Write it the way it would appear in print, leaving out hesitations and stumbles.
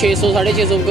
600 650